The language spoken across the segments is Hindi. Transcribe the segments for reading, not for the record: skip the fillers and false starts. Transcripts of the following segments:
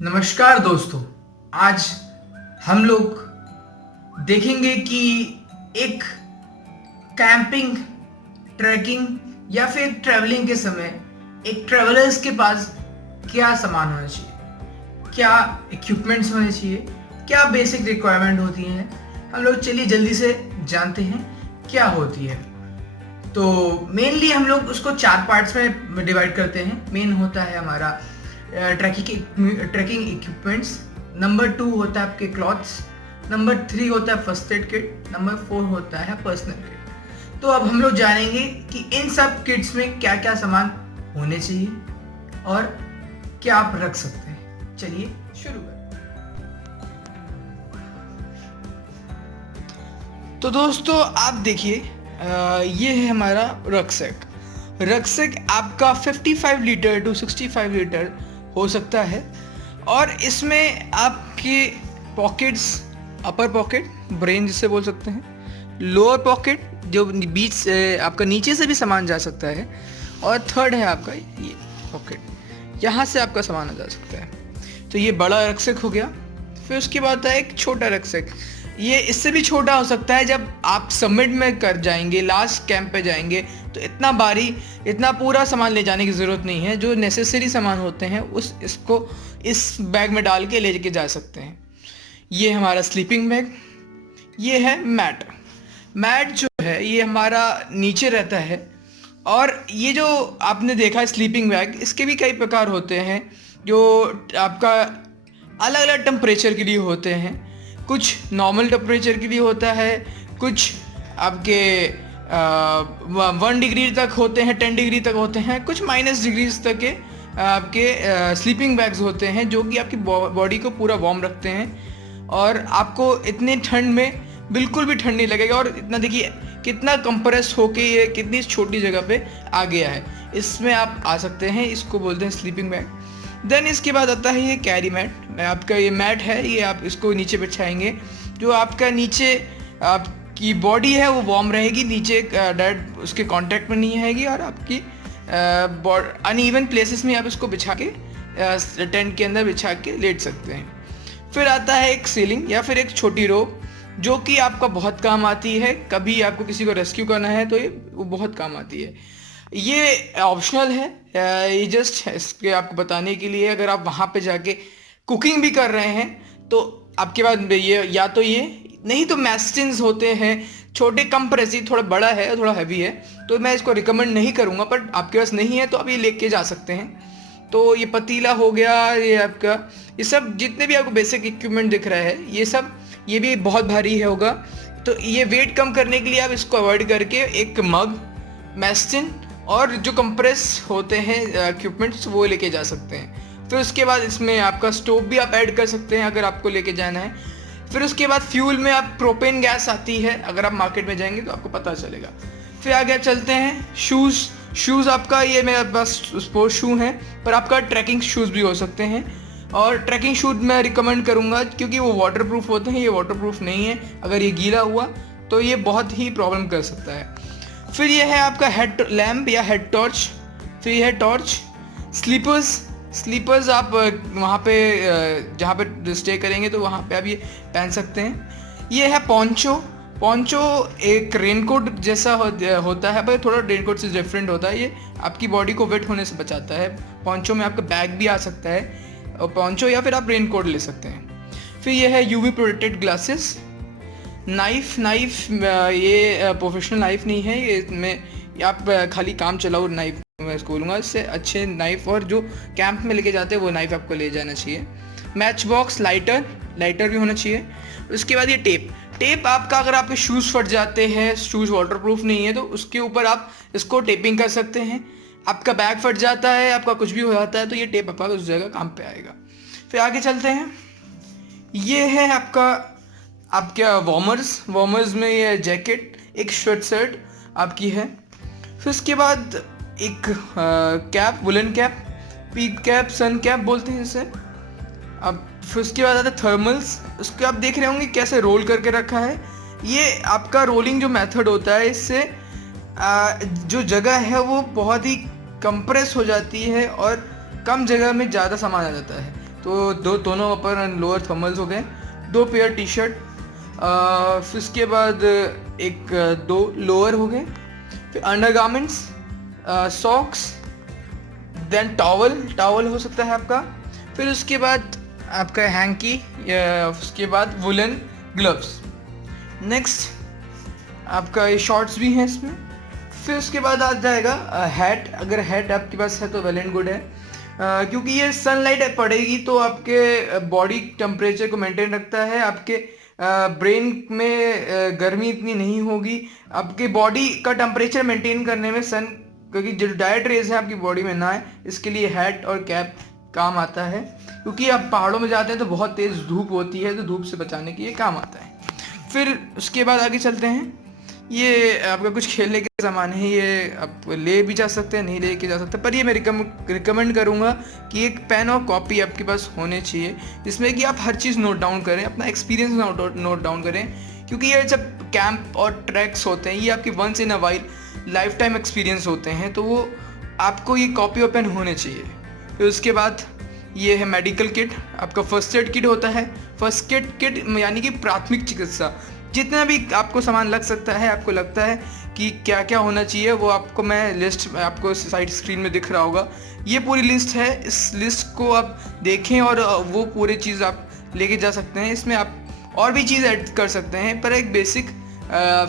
नमस्कार दोस्तों। आज हम लोग देखेंगे कि एक कैंपिंग, ट्रैकिंग या फिर ट्रैवलिंग के समय एक ट्रैवलर्स के पास क्या सामान होना चाहिए, क्या इक्विपमेंट्स होने चाहिए, क्या बेसिक रिक्वायरमेंट होती हैं। हम लोग चलिए जल्दी से जानते हैं क्या होती है। तो मेनली हम लोग उसको 4 पार्ट्स में डिवाइड करते हैं। मेन होता है हमारा ट्रैकिंग इक्विपमेंट्स, नंबर 2 होता है आपके क्लॉथ्स, नंबर 3 होता है फर्स्ट एड किट, नंबर 4 होता है पर्सनल किट। तो अब हम लोग जानेंगे कि इन सब किट्स में क्या क्या सामान होने चाहिए और क्या आप रख सकते हैं। चलिए शुरू करें। तो दोस्तों आप देखिए, ये है हमारा रक्सैक। रक्सैक आपका 55 लीटर टू 65 लीटर हो सकता है और इसमें आपके पॉकेट्स, अपर पॉकेट ब्रेन जिसे बोल सकते हैं, लोअर पॉकेट जो बीच से आपका नीचे से भी सामान जा सकता है, और थर्ड है आपका ये पॉकेट, यहाँ से आपका सामान आ जा सकता है। तो ये बड़ा रक्सैक हो गया। फिर उसके बाद है एक छोटा रक्सैक। ये इससे भी छोटा हो सकता है जब आप सबमिट में कर जाएंगे, लास्ट कैंप पे जाएंगे, तो इतना भारी, इतना पूरा सामान ले जाने की ज़रूरत नहीं है। जो नेसेसरी सामान होते हैं इसको इस बैग में डाल के ले के जा सकते हैं। ये हमारा स्लीपिंग बैग। ये है मैट। मैट जो है ये हमारा नीचे रहता है। और ये जो आपने देखा स्लीपिंग बैग, इसके भी कई प्रकार होते हैं जो आपका अलग अलग टेम्परेचर के लिए होते हैं। कुछ नॉर्मल टेम्परेचर के लिए होता है, कुछ आपके 1 डिग्री तक होते हैं, 10 डिग्री तक होते हैं, कुछ -डिग्रीज तक के आपके स्लीपिंग बैग्स होते हैं जो कि आपकी बॉडी को पूरा वार्म रखते हैं और आपको इतनी ठंड में बिल्कुल भी ठंड नहीं लगेगा। और इतना देखिए कितना कंप्रेस होके ये कितनी छोटी जगह पे आ गया है। इसमें आप आ सकते हैं, इसको बोलते हैं स्लीपिंग बैग। देन इसके बाद आता है ये कैरी मैट। आपका ये मैट है, ये आप इसको नीचे बिछाएंगे, जो आपका नीचे आपकी बॉडी है वो वार्म रहेगी, नीचे डायरेक्ट उसके कांटेक्ट में नहीं आएगी और आपकी अनइवन प्लेसेस में आप इसको बिछा के टेंट के अंदर बिछा के लेट सकते हैं। फिर आता है एक सीलिंग या फिर एक छोटी रोप, जो कि आपका बहुत काम आती है। कभी आपको किसी को रेस्क्यू करना है तो ये वो बहुत काम आती है। ये ऑप्शनल है, ये जस्ट इसके आपको बताने के लिए। अगर आप वहाँ पे जाके कुकिंग भी कर रहे हैं तो आपके पास ये, या तो ये नहीं तो मैस्टिन्स होते हैं छोटे, कम प्रेस, थोड़ा बड़ा है, थोड़ा हैवी है, तो मैं इसको रिकमेंड नहीं करूँगा। बट आपके पास नहीं है तो आप ये लेके जा सकते हैं। तो ये पतीला हो गया, ये आपका ये सब जितने भी आपको बेसिक इक्विपमेंट दिख रहा है ये सब, ये भी बहुत भारी है होगा। तो ये वेट कम करने के लिए आप इसको अवॉइड करके एक मग, मैस्टिन और जो कंप्रेस होते हैं इक्विपमेंट्स वो लेके जा सकते हैं। फिर उसके बाद इसमें आपका स्टोव भी आप ऐड कर सकते हैं अगर आपको लेके जाना है। फिर उसके बाद फ्यूल में आप प्रोपेन गैस आती है, अगर आप मार्केट में जाएंगे तो आपको पता चलेगा। फिर आगे चलते हैं शूज़ आपका, ये मेरे पास स्पोर्ट्स शू हैं, पर आपका ट्रैकिंग शूज़ भी हो सकते हैं। और ट्रैकिंग शूज़ मैं रिकमेंड करूँगा क्योंकि वो वाटरप्रूफ होते हैं। ये वाटरप्रूफ नहीं है, अगर ये गीला हुआ तो ये बहुत ही प्रॉब्लम कर सकता है। फिर ये है आपका हेड लैम्प या हेड टॉर्च। फिर ये है टॉर्च। स्लीपर्स आप वहाँ पे जहाँ पे स्टे करेंगे तो वहाँ पे आप ये पहन सकते हैं। ये है पोंचो एक रेनकोट जैसा होता है, पर थोड़ा रेनकोट से डिफरेंट होता है। ये आपकी बॉडी को वेट होने से बचाता है। पोंचो में आपका बैग भी आ सकता है, और पोंचो या फिर आप रेनकोट ले सकते हैं। फिर ये है यूवी प्रोटेक्टेड ग्लासेस। नाइफ ये प्रोफेशनल नाइफ नहीं है, ये में आप खाली काम चलाओ नाइफ मैं इसको बोलूँगा। इससे अच्छे नाइफ और जो कैंप में लेके जाते हैं वो नाइफ आपको ले जाना चाहिए। मैच बॉक्स, लाइटर भी होना चाहिए। उसके बाद ये टेप आपका, अगर आपके शूज़ फट जाते हैं, शूज़ वाटरप्रूफ नहीं है, तो उसके ऊपर आप इसको टेपिंग कर सकते हैं। आपका बैग फट जाता है, आपका कुछ भी हो जाता है, तो ये टेप आपका उस जगह काम पे आएगा। फिर आगे चलते हैं, ये है आपका वार्मर्स में ये जैकेट, एक शर्ट आपकी है। फिर उसके बाद एक cap, woollen cap, peak cap, sun cap बोलते हैं इसे। अब फिर उसके बाद आता है थर्मल्स। उसके आप देख रहे होंगे कैसे रोल करके रखा है। ये आपका रोलिंग जो मेथड होता है, इससे जो जगह है वो बहुत ही कंप्रेस हो जाती है और कम जगह में ज़्यादा सामान आ जाता है। तो दोनों अपर एंड लोअर थर्मल्स हो गए, 2 पेयर टी शर्ट, फिर उसके बाद एक 2 लोअर हो गए, फिर अंडरगारमेंट्स, सॉक्स, देन टॉवल हो सकता है आपका, फिर उसके बाद आपका हैंकी, उसके बाद वुलन ग्लव्स। नेक्स्ट आपका ये शॉर्ट्स भी हैं इसमें। फिर उसके बाद आ जाएगा हैट। अगर हैट आपके पास है तो वेल एंड गुड है, क्योंकि ये सनलाइट पड़ेगी तो आपके बॉडी टेम्परेचर को मेंटेन रखता है, आपके ब्रेन में गर्मी इतनी नहीं होगी, आपके बॉडी का टेम्परेचर मेंटेन करने में सन, क्योंकि जो डायरेक्ट रेज है आपकी बॉडी में ना आए, इसके लिए हैट और कैप काम आता है। क्योंकि आप पहाड़ों में जाते हैं तो बहुत तेज़ धूप होती है, तो धूप से बचाने के लिए काम आता है। फिर उसके बाद आगे चलते हैं। ये आपका कुछ खेलने के सामान है, ये आप ले भी जा सकते हैं, नहीं लेके जा सकते, पर ये मैं रिकमेंड करूँगा कि एक पेन और कॉपी आपके पास होने चाहिए, जिसमें कि आप हर चीज़ नोट डाउन करें, अपना एक्सपीरियंस नोट डाउन करें। क्योंकि ये जब कैंप और ट्रैक्स होते हैं, ये आपकी once in a while lifetime experience होते हैं, तो वो आपको ये कॉपी और पेन होने चाहिए। फिर उसके बाद ये है मेडिकल किट, आपका फर्स्ट एड किट होता है। फर्स्ट एड किट यानी कि प्राथमिक चिकित्सा, जितना भी आपको सामान लग सकता है, आपको लगता है कि क्या क्या होना चाहिए, वो आपको मैं लिस्ट आपको साइड स्क्रीन में दिख रहा होगा। ये पूरी लिस्ट है, इस लिस्ट को आप देखें और वो पूरी चीज़ आप लेके जा सकते हैं। इसमें आप और भी चीज़ ऐड कर सकते हैं, पर एक बेसिक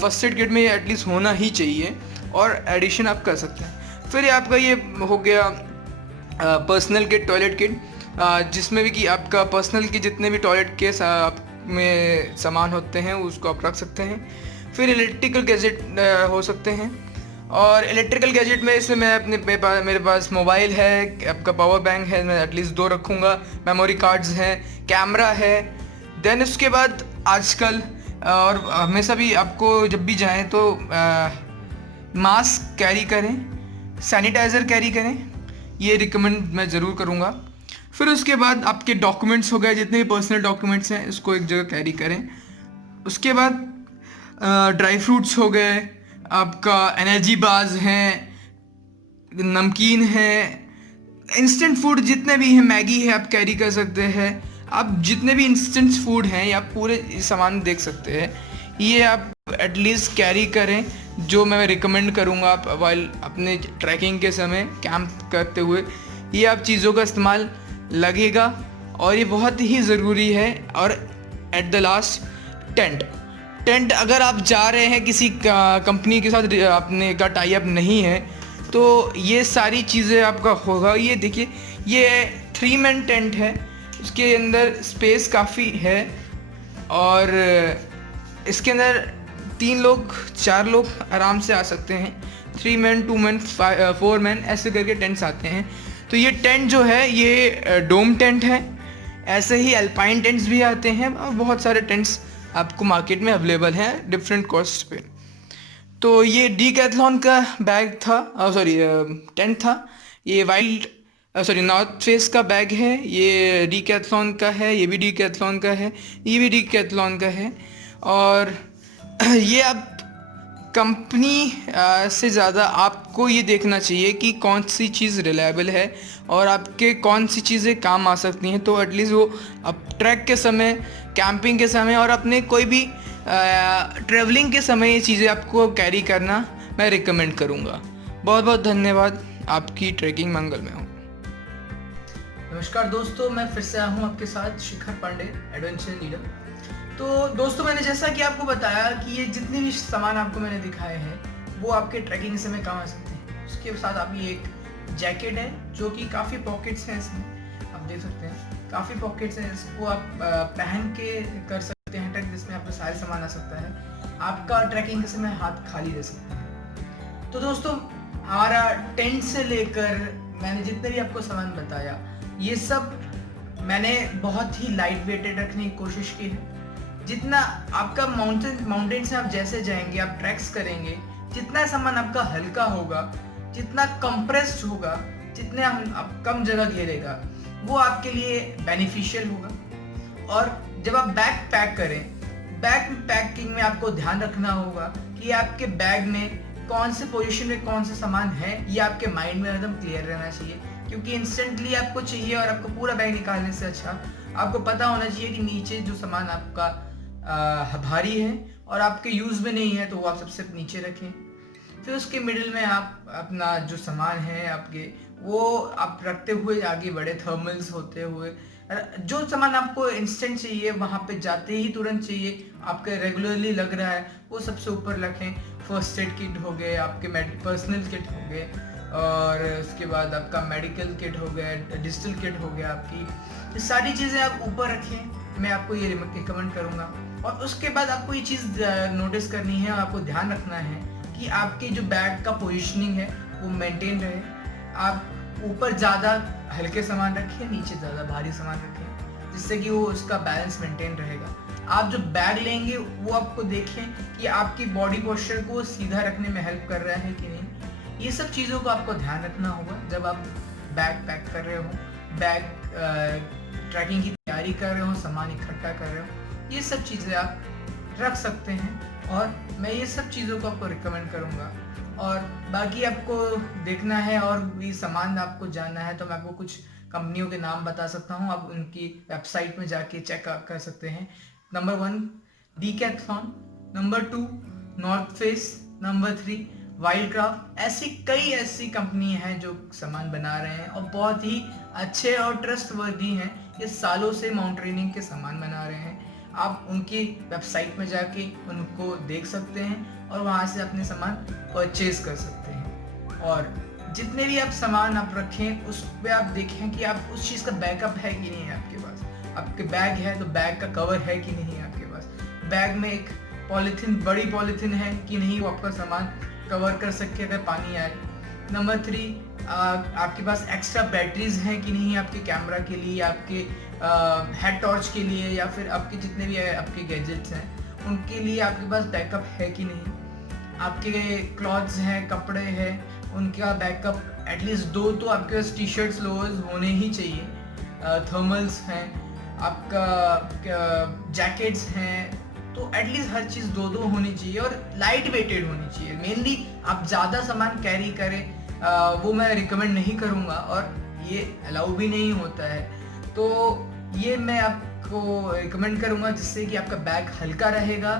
फर्स्ट एड किट में एटलीस्ट होना ही चाहिए, और एडिशन आप कर सकते हैं। फिर आपका ये हो गया पर्सनल किट, टॉयलेट किट, जिसमें भी कि आपका पर्सनल के जितने भी टॉयलेट के में सामान होते हैं उसको आप रख सकते हैं। फिर इलेक्ट्रिकल गैजेट हो सकते हैं, और इलेक्ट्रिकल गैजेट में इसमें मैं मेरे पास मोबाइल है, आपका पावर बैंक है, मैं एटलीस्ट 2 रखूँगा, मेमोरी कार्ड्स हैं, कैमरा है। देन उसके बाद आजकल और हमेशा भी आपको जब भी जाएं तो मास्क कैरी करें, सैनिटाइज़र कैरी करें, ये रिकमेंड मैं ज़रूर करूँगा। फिर उसके बाद आपके डॉक्यूमेंट्स हो गए, जितने भी पर्सनल डॉक्यूमेंट्स हैं इसको एक जगह कैरी करें। उसके बाद ड्राई फ्रूट्स हो गए, आपका एनर्जी बार्स हैं, नमकीन है, इंस्टेंट फूड जितने भी हैं, मैगी है, आप कैरी कर सकते हैं। आप जितने भी इंस्टेंट फूड हैं या पूरे सामान देख सकते हैं, ये आप एटलीस्ट कैरी करें, जो मैं रिकमेंड करूँगा आप वाइल अपने ट्रैकिंग के समय कैंप करते हुए ये आप चीज़ों का इस्तेमाल लगेगा, और ये बहुत ही ज़रूरी है। और एट द लास्ट टेंट, अगर आप जा रहे हैं किसी कंपनी के साथ, अपने का टाई अप नहीं है, तो ये सारी चीज़ें आपका होगा। ये देखिए, ये 3 मैन टेंट है, इसके अंदर स्पेस काफ़ी है, और इसके अंदर 3 लोग 4 लोग आराम से आ सकते हैं। 3 मैन 2 मैन 4 मैन ऐसे करके टेंट्स आते हैं। तो ये टेंट जो है ये डोम टेंट है। ऐसे ही अल्पाइन टेंट्स भी आते हैं, और बहुत सारे टेंट्स आपको मार्केट में अवेलेबल हैं डिफरेंट कॉस्ट पे। तो ये डीकैथलॉन का बैग था, टेंट था। ये नॉर्थ फेस का बैग है, ये डीकैथलॉन का है, ये भी डीकैथलॉन का है, ये भी डीकैथलॉन का है। और ये आप कंपनी से ज़्यादा आपको ये देखना चाहिए कि कौन सी चीज़ रिलायबल है और आपके कौन सी चीज़ें काम आ सकती हैं। तो एटलीस्ट वो अब ट्रैक के समय, कैंपिंग के समय और अपने कोई भी ट्रैवलिंग के समय ये चीज़ें आपको कैरी करना मैं रिकमेंड करूँगा। बहुत बहुत धन्यवाद। आपकी ट्रैकिंग मंगल में हो। नमस्कार दोस्तों, मैं फिर से आया हूँ आपके साथ, शिखर पांडे, एडवेंचर लीडर। तो दोस्तों, मैंने जैसा कि आपको बताया कि ये जितने भी सामान आपको मैंने दिखाए हैं वो आपके ट्रैकिंग के समय काम आ सकते हैं। उसके साथ आप ये एक जैकेट है जो कि काफ़ी पॉकेट्स हैं, इसमें आप देख सकते हैं काफ़ी पॉकेट्स हैं। इसको आप पहन के कर सकते हैं ट्रैक, जिसमें आपका सारे सामान आ सकता है। आपका ट्रैकिंग के समय हाथ खाली रह सकते हैं। तो दोस्तों, हमारा टेंट से लेकर मैंने जितने भी आपको सामान बताया, ये सब मैंने बहुत ही लाइट वेटेड रखने की कोशिश की है। जितना आपका माउंटेन से आप जैसे जाएंगे, आप ट्रैक्स करेंगे, जितना सामान आपका हल्का होगा, जितना कंप्रेस्ड होगा, जितने आप कम जगह घेरेगा, वो आपके लिए बेनिफिशियल होगा। और जब आप बैग पैक करें, बैग पैकिंग में आपको ध्यान रखना होगा कि आपके बैग में कौन से पोजीशन में कौन सा सामान है ये आपके माइंड में एकदम क्लियर रहना चाहिए, क्योंकि इंस्टेंटली आपको चाहिए और आपको पूरा बैग निकालने से अच्छा आपको पता होना चाहिए कि नीचे जो सामान आपका भारी है और आपके यूज़ में नहीं है तो वो आप सबसे नीचे रखें। फिर उसके मिडिल में आप अपना जो सामान है आपके वो आप रखते हुए आगे बढ़े, थर्मल्स होते हुए जो सामान आपको इंस्टेंट चाहिए वहाँ पे जाते ही तुरंत चाहिए, आपके रेगुलरली लग रहा है वो सबसे ऊपर रखें। फर्स्ट एड किट हो गए, आपके पर्सनल किट हो गए, और उसके बाद आपका मेडिकल किट हो गया, डिजिटल किट हो गया, आपकी ये सारी चीज़ें आप ऊपर रखें, मैं आपको ये रिकमेंड करूँगा। और उसके बाद आपको ये चीज़ नोटिस करनी है और आपको ध्यान रखना है कि आपके जो बैग का पोजीशनिंग है वो मेंटेन रहे। आप ऊपर ज़्यादा हल्के सामान रखें, नीचे ज़्यादा भारी सामान रखें, जिससे कि वो उसका बैलेंस मेंटेन रहेगा। आप जो बैग लेंगे वो आपको देखें कि आपकी बॉडी पोस्चर को सीधा रखने में हेल्प कर रहा है कि नहीं। ये सब चीज़ों को आपको ध्यान रखना होगा जब आप बैग पैक कर रहे हो, बैग ट्रैकिंग की तैयारी कर रहे हो, सामान इकट्ठा कर रहे हो, ये सब चीज़ें आप रख सकते हैं और मैं ये सब चीज़ों को आपको रिकमेंड करूँगा। और बाकी आपको देखना है और भी सामान आपको जानना है तो मैं आपको कुछ कंपनियों के नाम बता सकता हूँ, आप उनकी वेबसाइट में जाके चेक कर सकते हैं। Number 1 Decathlon, number 2 north face, number 3 Wildcraft. ऐसी कंपनी हैं जो सामान बना रहे हैं और बहुत ही अच्छे और ट्रस्टवर्दी हैं। ये सालों से माउंटेनियरिंग के सामान बना रहे हैं। आप उनकी वेबसाइट में जाके उनको देख सकते हैं और वहाँ से अपने सामान परचेज कर सकते हैं। और जितने भी आप सामान आप रखें उस पर आप देखें कि आप उस चीज़ का बैकअप है कि नहीं है आपके पास। आपके बैग है तो बैग का कवर है कि नहीं है आपके पास। बैग में एक पॉलीथीन, बड़ी पॉलीथीन है कि नहीं, वो आपका सामान कवर कर सके अगर पानी आए। नंबर 3 आपके पास एक्स्ट्रा बैटरीज हैं कि नहीं आपके कैमरा के लिए, आपके हेड टॉर्च के लिए, या फिर आपके जितने भी आपके गैजेट्स हैं उनके लिए आपके पास बैकअप है कि नहीं। आपके क्लॉथ्स हैं, कपड़े हैं, उनका बैकअप एटलीस्ट 2 तो आपके पास टी शर्ट्स लोअर्स होने ही चाहिए। थर्मल्स हैं, आपका जैकेट्स हैं, तो एटलीस्ट हर चीज़ 2 होनी चाहिए और लाइट वेटेड होनी चाहिए। मेनली आप ज़्यादा सामान कैरी करें वो मैं रिकमेंड नहीं करूँगा और ये अलाउ भी नहीं होता है। तो ये मैं आपको रिकमेंड करूँगा जिससे कि आपका बैग हल्का रहेगा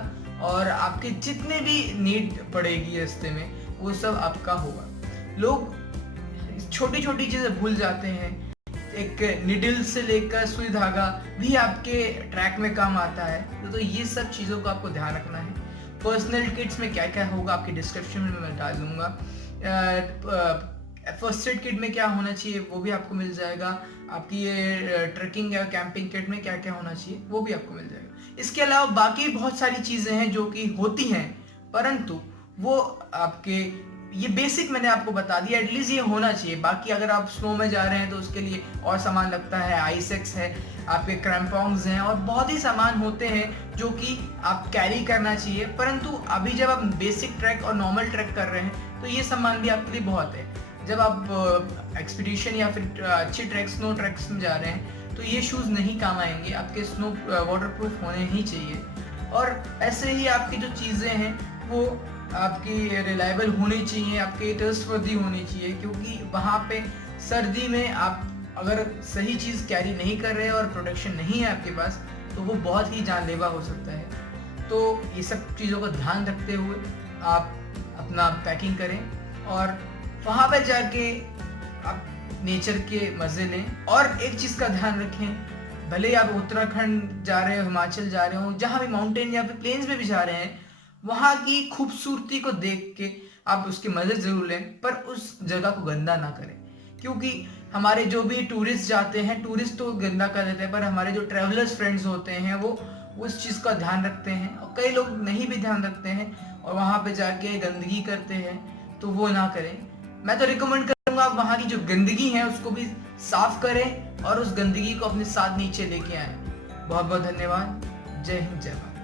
और आपके जितने भी नीड पड़ेगी रास्ते में वो सब आपका होगा। लोग छोटी छोटी चीज़ें भूल जाते हैं, एक निडल से लेकर सुई धागा भी आपके ट्रैक में काम आता है। तो ये सब चीज़ों को आपको ध्यान रखना है। पर्सनल किट्स में क्या क्या होगा आपके डिस्क्रिप्शन में मैं डाल दूंगा। फर्स्ट एड किट में क्या होना चाहिए वो भी आपको मिल जाएगा। आपकी ये ट्रैकिंग या कैंपिंग किट में क्या क्या होना चाहिए वो भी आपको मिल जाएगा। इसके अलावा बाकी बहुत सारी चीज़ें हैं जो कि होती हैं, परंतु वो आपके ये बेसिक मैंने आपको बता दिया, एटलीस्ट ये होना चाहिए। बाकी अगर आप स्नो में जा रहे हैं तो उसके लिए और सामान लगता है, आइसेक्स है, आपके क्रैम्पॉन्ग्स हैं और बहुत ही सामान होते हैं जो कि आप कैरी करना चाहिए। परंतु अभी जब आप बेसिक ट्रैक और नॉर्मल ट्रैक कर रहे हैं तो ये सामान भी आपके लिए बहुत है। जब आप एक्सपीडिशन या फिर अच्छे ट्रैक, स्नो ट्रैक्स में जा रहे हैं तो ये शूज़ नहीं काम आएंगे, आपके स्नो वाटरप्रूफ होने ही चाहिए। और ऐसे ही आपकी जो चीज़ें हैं वो आपकी रिलायबल होनी चाहिए, आपके ट्रस्टवर्दी होनी चाहिए, क्योंकि वहाँ पे सर्दी में आप अगर सही चीज़ कैरी नहीं कर रहे और प्रोटेक्शन नहीं है आपके पास तो वो बहुत ही जानलेवा हो सकता है। तो ये सब चीज़ों का ध्यान रखते हुए आप अपना पैकिंग करें और वहाँ पे जाके आप नेचर के मज़े लें। और एक चीज़ का ध्यान रखें, भले आप उत्तराखंड जा रहे हो, हिमाचल जा रहे हो, जहाँ भी माउंटेन या फिर प्लेन्स में भी जा रहे हैं, वहाँ की खूबसूरती को देख के आप उसके मज़े ज़रूर लें, पर उस जगह को गंदा ना करें। क्योंकि हमारे जो भी टूरिस्ट जाते हैं, टूरिस्ट तो गंदा कर देते हैं, पर हमारे जो ट्रैवलर्स फ्रेंड्स होते हैं वो उस चीज़ का ध्यान रखते हैं और कई लोग नहीं भी ध्यान रखते हैं और वहाँ पे जाके गंदगी करते हैं, तो वो ना करें। मैं तो रिकमेंड करूँगा आप वहाँ की जो गंदगी है उसको भी साफ करें और उस गंदगी को अपने साथ नीचे लेके आएँ। बहुत बहुत धन्यवाद। जय हिंद, जय भारत।